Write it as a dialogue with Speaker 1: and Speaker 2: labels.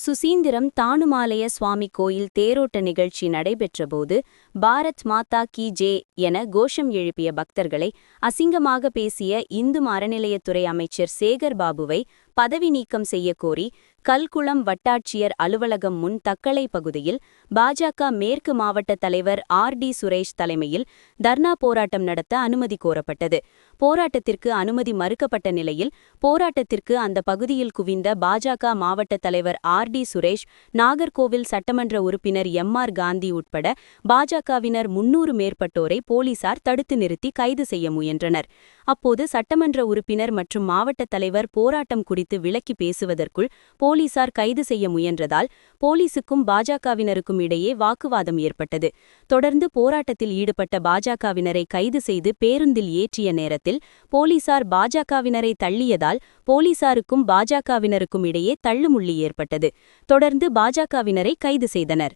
Speaker 1: சுசீந்திரம் தானுமாலய சுவாமி கோயில் தேரோட்ட நிகழ்ச்சி நடைபெற்றபோது பாரத் மாதா கி ஜே என கோஷம் எழுப்பிய பக்தர்களை அசிங்கமாக பேசிய இந்து அறநிலையத்துறை அமைச்சர் சேகர் பாபுவை பதவி நீக்கம் செய்யக்கோரி கல்குளம் வட்டாட்சியர் அலுவலகம் முன் தக்கலை பகுதியில் பாஜக மேற்கு மாவட்ட தலைவர் ஆர் டி சுரேஷ் தலைமையில் தர்ணா போராட்டம் நடத்த அனுமதி கோரப்பட்டது. போராட்டத்திற்கு அனுமதி மறுக்கப்பட்ட நிலையில் போராட்டத்திற்கு அந்த பகுதியில் குவிந்த பாஜக மாவட்ட தலைவர் ஆர் டி சுரேஷ் நாகர்கோவில் சட்டமன்ற உறுப்பினர் எம் ஆர் காந்தி உட்பட பாஜகவினர் முன்னூறு மேற்பட்டோரை போலீசார் தடுத்து நிறுத்தி கைது செய்ய முயன்றனர். அப்போது சட்டமன்ற உறுப்பினர் மற்றும் மாவட்ட தலைவர் போராட்டம் குறித்து விளக்கி பேசுவதற்குள் போலீசார் கைது செய்ய முயன்றதால் போலீசுக்கும் பாஜகவினருக்கும் இடையே வாக்குவாதம் ஏற்பட்டது. தொடர்ந்து போராட்டத்தில் ஈடுபட்ட பாஜகவினரை கைது செய்து பேருந்தில் ஏற்றிய நேரத்தில் போலீசார் பாஜகவினரை தள்ளியதால் போலீசாருக்கும் பாஜகவினருக்கும் இடையே தள்ளுமுள்ளி ஏற்பட்டது. தொடர்ந்து பாஜகவினரை கைது செய்தனர்.